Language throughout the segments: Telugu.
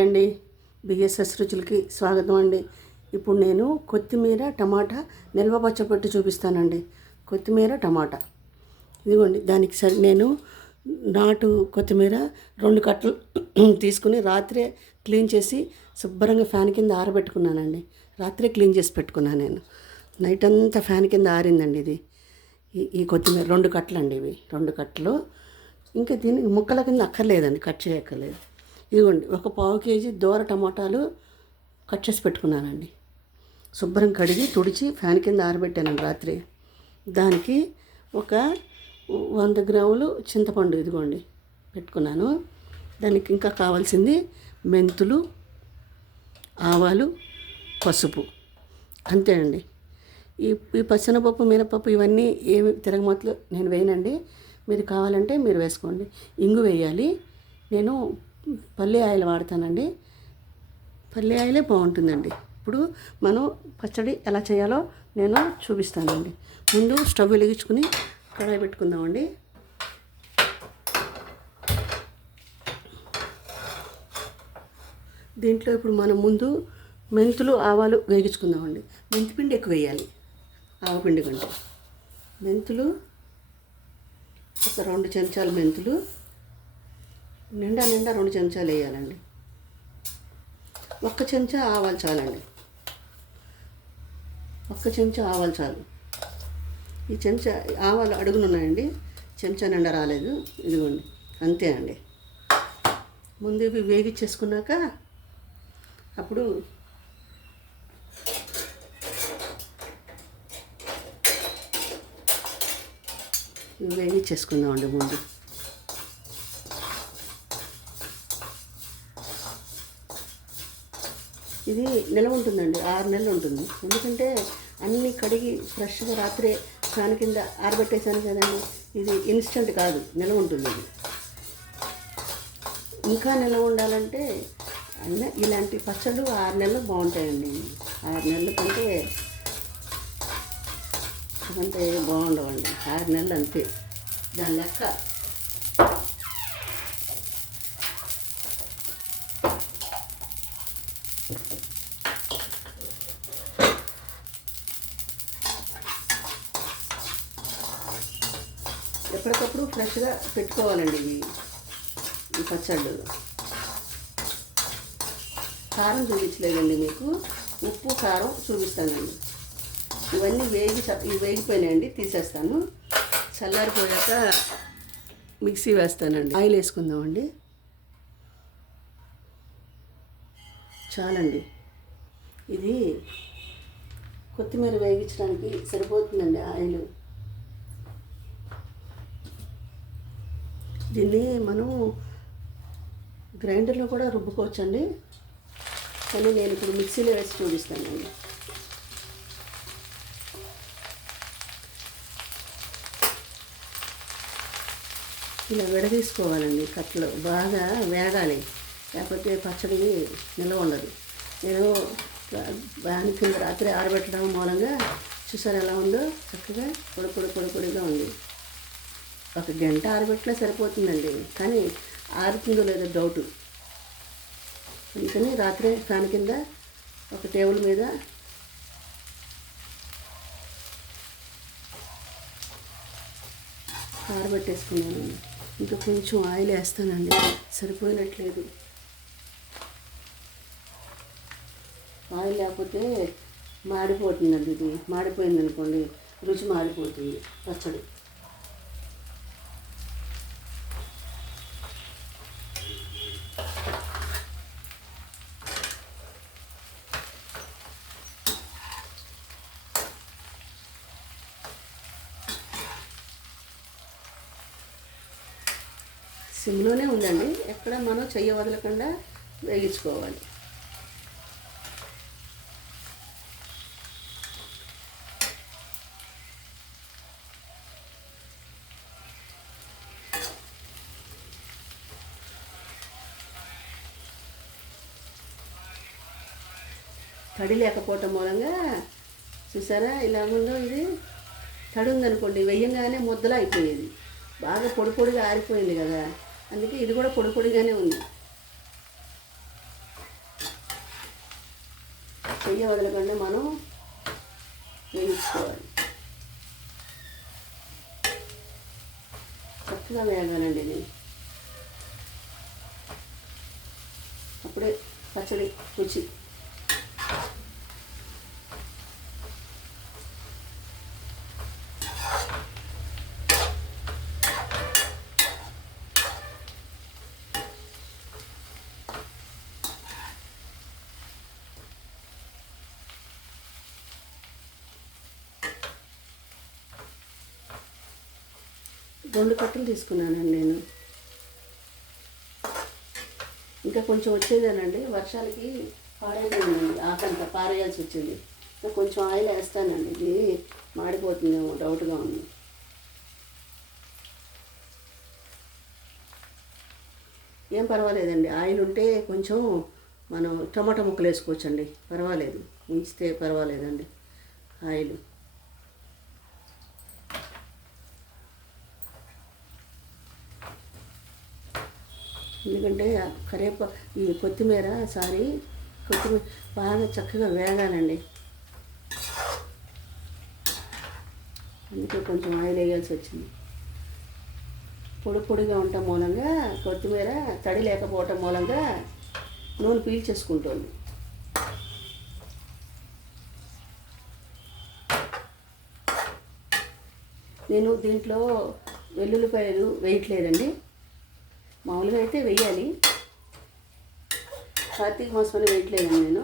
అండి, బిఎస్ఎస్ రుచులకి స్వాగతం అండి. ఇప్పుడు నేను కొత్తిమీర టమాటా నిల్వ పచ్చపెట్టి చూపిస్తానండి. కొత్తిమీర టమాటా ఇదిగోండి. దానికి నేను నాటు కొత్తిమీర 2 కట్టలు తీసుకుని రాత్రే క్లీన్ చేసి శుభ్రంగా ఫ్యాన్ కింద ఆరబెట్టుకున్నానండి. రాత్రే క్లీన్ చేసి పెట్టుకున్నాను నేను. నైట్ అంతా ఫ్యాన్ కింద ఆరిందండి. ఇది ఈ కొత్తిమీర 2 కట్టలు అండి. ఇవి 2 కట్టలు. ఇంకా దీనికి ముక్కల కింద అక్కర్లేదండి, కట్ చేయక్కర్లేదు. ఇదిగోండి, 1/4 కేజీ దూర టమాటాలు కట్ చేసి పెట్టుకున్నానండి. శుభ్రం కడిగి తుడిచి ఫ్యాన్ కింద ఆరబెట్టానండి రాత్రి. దానికి ఒక 100 గ్రాములు చింతపండు ఇదిగోండి పెట్టుకున్నాను. దానికి ఇంకా కావాల్సింది మెంతులు, ఆవాలు, పసుపు, అంతే అండి. ఈ పచ్చెనపప్పు, మినపప్పు ఇవన్నీ ఏమి తిరగమాతలు నేను వేయనండి. మీరు కావాలంటే మీరు వేసుకోండి. ఇంగు వేయాలి. నేను పల్లి ఆయిల్ వాడతానండి. పల్లి ఆయిలే బాగుంటుందండి. ఇప్పుడు మనం పచ్చడి ఎలా చేయాలో నేను చూపిస్తానండి. ముందు స్టవ్ వెలిగించుకుని కడాయి పెట్టుకుందామండి. దీంట్లో ఇప్పుడు మనం ముందు మెంతులు, ఆవాలు వేగించుకుందామండి. మెంతిపిండి ఎక్కువ వేయాలి ఆవపిండి కంటే. మెంతులు ఒక 2 చెంచాలు మెంతులు, నిండా 2 చెంచాలు వేయాలండి. 1 చెంచా ఆవాలు చాలండి. 1 చెంచా ఆవాలు చాలు. ఈ చెంచా ఆవాలు అడుగునున్నాయండి, చెంచా నిండా రాలేదు. ఇదిగోండి, అంతే అండి. ముందు ఇవి వేగించేసుకున్నాక అప్పుడు ఇవి వేగించేసుకుందామండి. ముందు ఇది నిల్వ ఉంటుందండి, 6 నెలలు ఉంటుంది. ఎందుకంటే అన్నీ కడిగి ఫ్రెష్గా రాత్రే ఫ్యాన్ కింద ఆరబెట్టేసాను కదండి. ఇది ఇన్స్టెంట్ కాదు, నిల్వ ఉంటుంది. ఇది ఇంకా నిల్వ ఉండాలంటే అయినా ఇలాంటి పచ్చళ్ళు 6 నెలలు బాగుంటాయండి. 6 నెలల కంటే అంతే బాగుండవండి. 6 నెలలు అంతే దాని లెక్క. ఎప్పటికప్పుడు ఫ్రెష్గా పెట్టుకోవాలండి ఈ పచ్చళ్ళు. కారం చూపించలేదండి మీకు, ఉప్పు కారం చూపిస్తానండి. ఇవన్నీ వేగిపోయినాయండి, తీసేస్తాను. చల్లారిపోయాక మిక్సీ వేస్తానండి. ఆయిల్ వేసుకుందామండి. చాలండి, ఇది కొత్తిమీర వేగించడానికి సరిపోతుందండి ఆయిల్. దీన్ని మనం గ్రైండర్లో కూడా రుబ్బుకోవచ్చండి, కానీ నేను ఇప్పుడు మిక్సీలో వేసి చూపిస్తానండి. ఇలా విడదీసుకోవాలండి. కట్టలు బాగా వేగాలి, లేకపోతే పచ్చడి నిల్వ ఉండదు. నేను దాని కింద రాత్రి ఆరబెట్టడం మూలంగా చూసారు ఎలా ఉందో, చక్కగా పొడిగా ఉంది. 1 గంట ఆరబెట్టినా సరిపోతుందండి, కానీ ఆరుతుందో లేదో డౌటు. అందుకని రాత్రి ఫ్యాన్ కింద ఒక టేబుల్ మీద ఆరబెట్టేసుకున్నానండి. ఇంకా కొంచెం ఆయిల్ వేస్తానండి, సరిపోయినట్లేదు. ఆయిల్ లేకపోతే మాడిపోతుందండి. ఇది మాడిపోయింది అనుకోండి, రుచి మాడిపోతుంది పచ్చడి. సిమ్లోనే ఉందండి, ఎక్కడ మనం చెయ్యి వదలకుండా వేగించుకోవాలి. తడి లేకపోవటం మూలంగా చూసారా ఇలా ఉందో. ఇది తడి ఉందనుకోండి, వెయ్యంగానే ముద్దలా అయిపోయేది. బాగా పొడిగా ఆరిపోయింది కదా, అందుకే ఇది కూడా పొడిగానే ఉంది. చెయ్యి వదలకుండా మనం వేయించుకోవాలి. చక్కగా వేగాలండి ఇది. అప్పుడే పచ్చడి రుచి. రెండు కట్టలు తీసుకున్నానండి నేను. ఇంకా కొంచెం వచ్చేదేనండి, వర్షాలకి పాడైపోయిందండి, ఆకంతా పారేయాల్సి వచ్చింది. కొంచెం ఆయిల్ వేస్తానండి, ఇది మాడిపోతుందేమో డౌట్గా ఉంది. ఏం పర్వాలేదండి, ఆయిల్ ఉంటే కొంచెం మనం టమాటా ముక్కలు వేసుకోవచ్చండి, పర్వాలేదు, ఉంచితే పర్వాలేదండి ఆయిల్. ఎందుకంటే ఈ కొత్తిమీర బాగా చక్కగా వేగాలండి, అందుకే కొంచెం ఆయిల్ వేయాల్సి వచ్చింది. పొడిగా ఉండటం మూలంగా కొత్తిమీర తడి లేకపోవటం మూలంగా నూనె పీల్చేసుకుంటుంది. నేను దీంట్లో వెల్లుల్లిపాయలు వేయట్లేదండి, మామూలుగా అయితే వెయ్యాలి, కార్తీక మాసంలో వేయట్లేదండి నేను.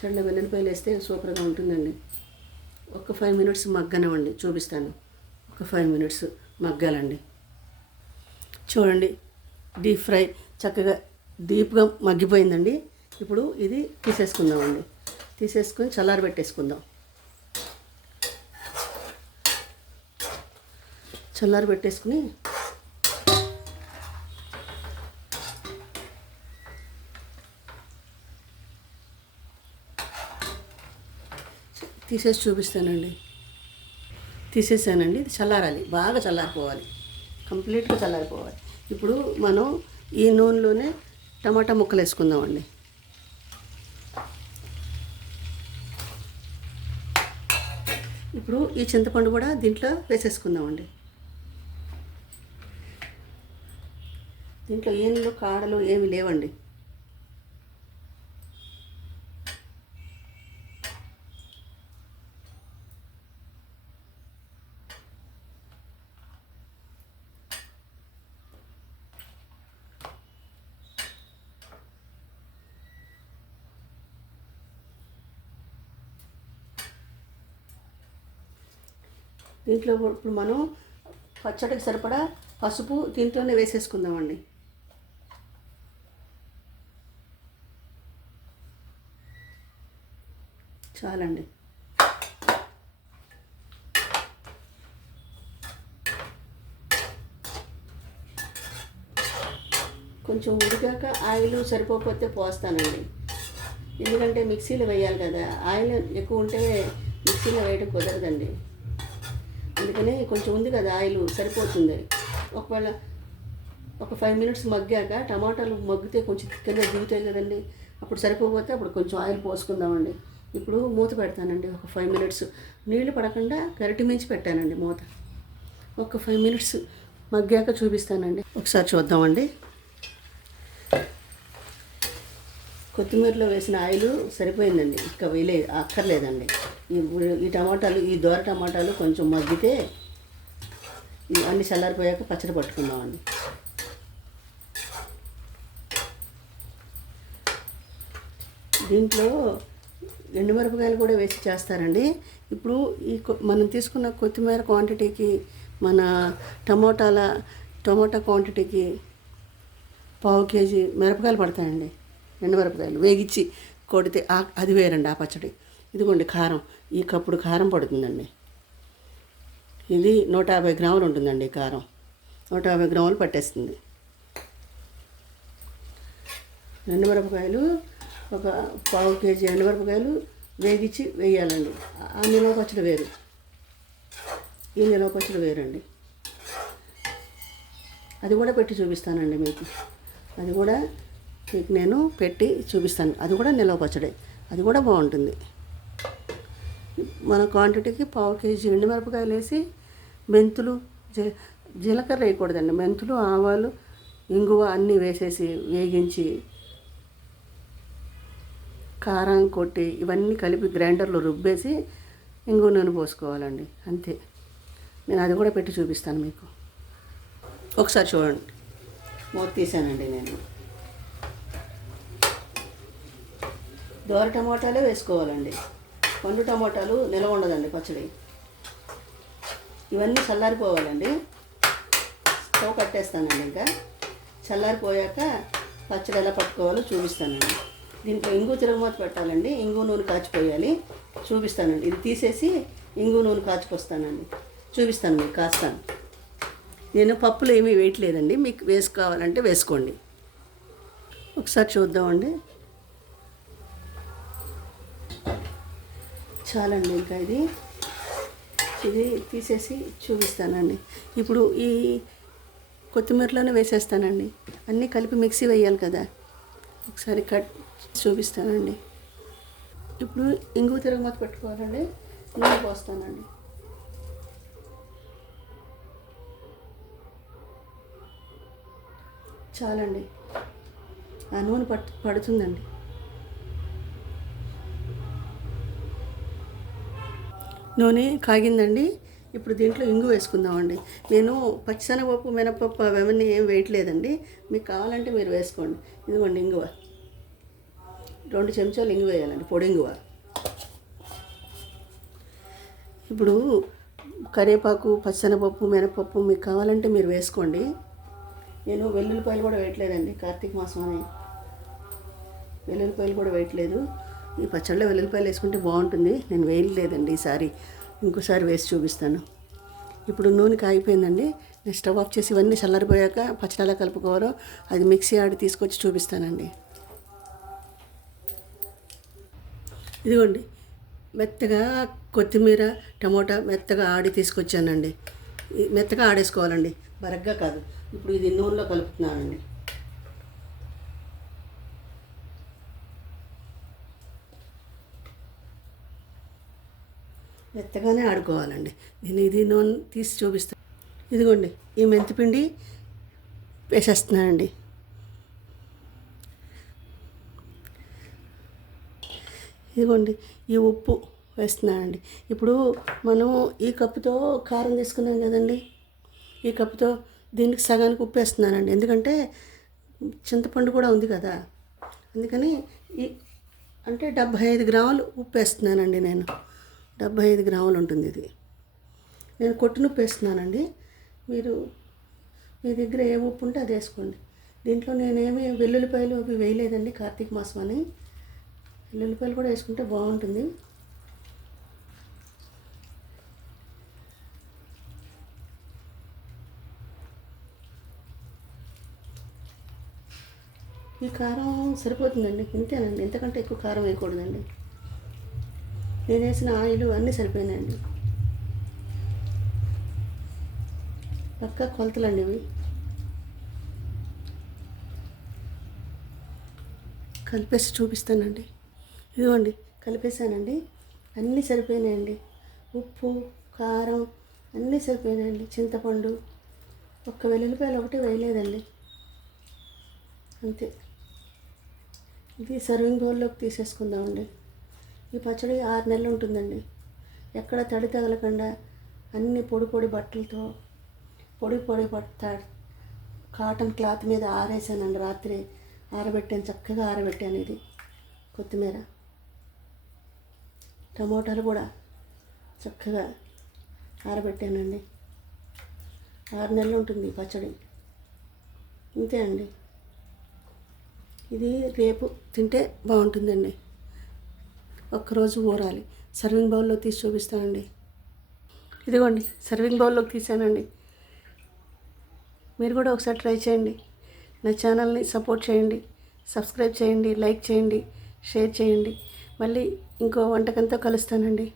చల్ల వెల్లుల్లిపాయలు వేస్తే సూపర్గా ఉంటుందండి. ఒక 5 minutes మగ్గనివ్వండి, చూపిస్తాను. ఒక 5 minutes మగ్గాలండి. చూడండి, డీప్ ఫ్రై చక్కగా డీప్గా మగ్గిపోయిందండి. ఇప్పుడు ఇది తీసేసుకుందామండి, తీసేసుకొని చల్లారి పెట్టేసుకుందాం. చల్లారి పెట్టేసుకుని తీసేసి చూపిస్తానండి. తీసేసానండి, ఇది చల్లారాలి, బాగా చల్లారిపోవాలి, కంప్లీట్గా చల్లారిపోవాలి. ఇప్పుడు మనం ఈ నూనెలోనే టమాటా ముక్కలు వేసుకుందామండి. ఇప్పుడు ఈ చింతపండు కూడా దీంట్లో వేసేసుకుందామండి. దీంట్లో ఏళ్ళు కాడలు ఏమి లేవండి. దీంట్లో ఇప్పుడు మనం పచ్చడికి సరిపడా పసుపు దీంట్లోనే వేసేసుకుందామండి. చాలండి. కొంచెం ఉడికాక ఆయిల్ సరిపోతే పోస్తానండి, ఎందుకంటే మిక్సీలో వేయాలి కదా, ఆయిల్ ఎక్కువ ఉంటే మిక్సీలో వేయడం కుదరదండి. అందుకని కొంచెం ఉంది కదా ఆయిల్ సరిపోతుంది. ఒకవేళ ఒక 5 minutes మగ్గాక టమాటాలు మగ్గితే కొంచెం తిక్కగా దిగుతాయి కదండి, అప్పుడు సరిపోతే అప్పుడు కొంచెం ఆయిల్ పోసుకుందామండి. ఇప్పుడు మూత పెడతానండి ఒక 5 minutes, నీళ్లు పడకుండా గరిటె మించి పెట్టానండి మూత. ఒక 5 minutes మగ్గాక చూపిస్తానండి, ఒకసారి చూద్దామండి. కొత్తిమీరలో వేసిన ఆయిల్ సరిపోయిందండి, ఇంకా అక్కర్లేదండి. ఈ టమాటాలు, ఈ దోర టమాటాలు కొంచెం మగ్గితే అన్నీ చల్లారిపోయాక పచ్చడి పట్టుకుందామండి. దీంట్లో ఎండుమిరపకాయలు కూడా వేసి చేస్తారండి. ఇప్పుడు మనం తీసుకున్న కొత్తిమీర క్వాంటిటీకి మన టమోటా క్వాంటిటీకి 1/4 kg మిరపకాయలు పడతాయండి. ఎండుమిరపకాయలు వేగించి కొడితే అది వేరండి ఆ పచ్చడి. ఇదిగోండి కారం, ఈ కప్పుడు కారం పడుతుందండి. ఇది 150 గ్రాములు ఉంటుందండి కారం, 150 గ్రాములు పట్టేస్తుంది. ఎండుమిరపకాయలు ఒక 1/4 kg ఎండుమిరపకాయలు వేగించి వేయాలండి, ఆ నిల్వ పచ్చడి వేరు. ఈ నిలవ పచ్చడి వేరండి. అది కూడా పెట్టి చూపిస్తానండి మీకు. అది కూడా మీకు నేను పెట్టి చూపిస్తాను. అది కూడా నిలవ పచ్చడి, అది కూడా బాగుంటుంది. మన క్వాంటిటీకి 1/2 కేజీ ఎండుమిరపకాయలు వేసి మెంతులు, జీలకర్ర వేయకూడదండి, మెంతులు, ఆవాలు, ఇంగువ అన్నీ వేసేసి వేగించి కారం కొట్టి ఇవన్నీ కలిపి గ్రైండర్లో రుబ్బేసి ఇంగువ నూనె పోసుకోవాలండి. అంతే. నేను అది కూడా పెట్టి చూపిస్తాను మీకు. ఒకసారి చూడండి. మూత తీసానండి నేను. దోర టమాటాలే వేసుకోవాలండి. పండు టమాటాలు నిలవ ఉండదండి పచ్చడి. ఇవన్నీ చల్లారిపోవాలండి. స్టవ్ కట్టేస్తానండి. ఇంకా చల్లారిపోయాక పచ్చడి ఎలా పట్టుకోవాలో చూపిస్తానండి. దీంట్లో ఇంగు తిరగమూత పెట్టాలండి. ఇంగు నూనె కాచిపోయాలి. చూపిస్తానండి. ఇది తీసేసి ఇంగు నూనె కాచుకొస్తానండి. చూపిస్తాను మీకు, కాస్తాను. నేను పప్పులు ఏమీ వేయట్లేదండి. మీకు వేసుకోవాలంటే వేసుకోండి. ఒకసారి చూద్దామండి. చాలండి. ఇంకా ఇది తీసేసి చూపిస్తానండి. ఇప్పుడు ఈ కొత్తిమీరలోనే వేసేస్తానండి. అన్నీ కలిపి మిక్సీ వేయాలి కదా, ఒకసారి కట్ చూపిస్తానండి. ఇప్పుడు ఇంగు తిరగమూత పెట్టుకోవాలండి. నూనె పోస్తానండి. చాలండి. ఆ నూనె పడుతుందండి. నూనె కాగిందండి. ఇప్పుడు దీంట్లో ఇంగు వేసుకుందామండి. నేను పచ్చిశనగపప్పు, మినపప్పు అవన్నీ ఏం వేయట్లేదండి. మీకు కావాలంటే మీరు వేసుకోండి. ఇదిగోండి ఇంగువ, 2 చెంచాలు ఇంగు వేయాలండి, పొడి ఇంగువ. ఇప్పుడు కరివేపాకు, పచ్చిశనగపప్పు, మినపప్పు మీకు కావాలంటే మీరు వేసుకోండి. నేను వెల్లుల్లిపాయలు కూడా వేయట్లేదండి. కార్తీక మాసం అని వెల్లుల్లిపాయలు కూడా వేయట్లేదు. ఈ పచ్చళ్ళలో వెల్లుల్లిపాయలు వేసుకుంటే బాగుంటుంది. నేను వేయలేదండి ఈసారి. ఇంకోసారి వేసి చూపిస్తాను. ఇప్పుడు నూనె కాగిపోయిందండి. నేను స్టవ్ ఆఫ్ చేసి ఇవన్నీ చల్లారిపోయాక పచ్చడి ఎలా కలుపుకోవాలో అది మిక్సీ ఆడి తీసుకొచ్చి చూపిస్తానండి. ఇదిగోండి, మెత్తగా కొత్తిమీర, టమోటా మెత్తగా ఆడి తీసుకొచ్చానండి. మెత్తగా ఆడేసుకోవాలండి, బరగ్గా కాదు. ఇప్పుడు ఇది నూనెలో కలుపుతున్నానండి. మెత్తగానే ఆడుకోవాలండి. నేను ఇది నూనె తీసి చూపిస్తాను. ఇదిగోండి, ఈ మెంతిపిండి వేసేస్తున్నానండి. ఇదిగోండి, ఈ ఉప్పు వేస్తున్నానండి. ఇప్పుడు మనం ఈ కప్పుతో కారం తీసుకున్నాం కదండి, ఈ కప్పుతో దీనికి సగానికి ఉప్పు వేస్తున్నానండి. ఎందుకంటే చింతపండు కూడా ఉంది కదా, అందుకని అంటే 75 గ్రాములు ఉప్పు వేస్తున్నానండి. నేను 75 గ్రాములు ఉంటుంది ఇది. నేను కొట్టిన ఉప్పు వేస్తున్నానండి. మీరు మీ దగ్గర ఏ ఉప్పు ఉంటే అది వేసుకోండి. దీంట్లో నేనేమి వెల్లుల్లిపాయలు అవి వేయలేదండి, కార్తీక మాసం అని. వెల్లుల్లిపాయలు కూడా వేసుకుంటే బాగుంటుంది. ఈ కారం సరిపోతుందండి, ఇంతేనండి. ఎంతకంటే ఎక్కువ కారం వేయకూడదండి. నేను వేసిన ఆయిల్ అన్నీ సరిపోయినాయండి. పక్కా కొలతలండి ఇవి. కలిపేసి చూపిస్తానండి. ఇదిగోండి, కలిపేసానండి. అన్నీ సరిపోయినాయండి. ఉప్పు, కారం అన్నీ సరిపోయినాయండి. చింతపండు, ఒక్క వెల్లుల్లిపాయలు ఒకటి వేయలేదండి, అంతే. ఇది సర్వింగ్ బౌల్లోకి తీసేసుకుందామండి. ఈ పచ్చడి 6 నెలలు ఉంటుందండి. ఎక్కడ తడి తగలకుండా అన్ని పొడి పొడి బట్టలతో పొడి కాటన్ క్లాత్ మీద ఆరేసానండి. రాత్రి ఆరబెట్టాను, చక్కగా ఆరబెట్టాను. ఇది కొత్తిమీర, టమోటాలు కూడా చక్కగా ఆరబెట్టానండి. 6 నెలలు ఉంటుంది పచ్చడి, ఇంతే అండి. ఇది రేపు తింటే బాగుంటుందండి. ఒక్కరోజు ఊరాలి. సర్వింగ్ బౌల్లో తీసి చూపిస్తానండి. ఇదిగోండి, సర్వింగ్ బౌల్లోకి తీసానండి. మీరు కూడా ఒకసారి ట్రై చేయండి. నా ఛానల్ని సపోర్ట్ చేయండి, సబ్స్క్రైబ్ చేయండి, లైక్ చేయండి, షేర్ చేయండి. మళ్ళీ ఇంకో వంటకంతో కలుస్తానండి.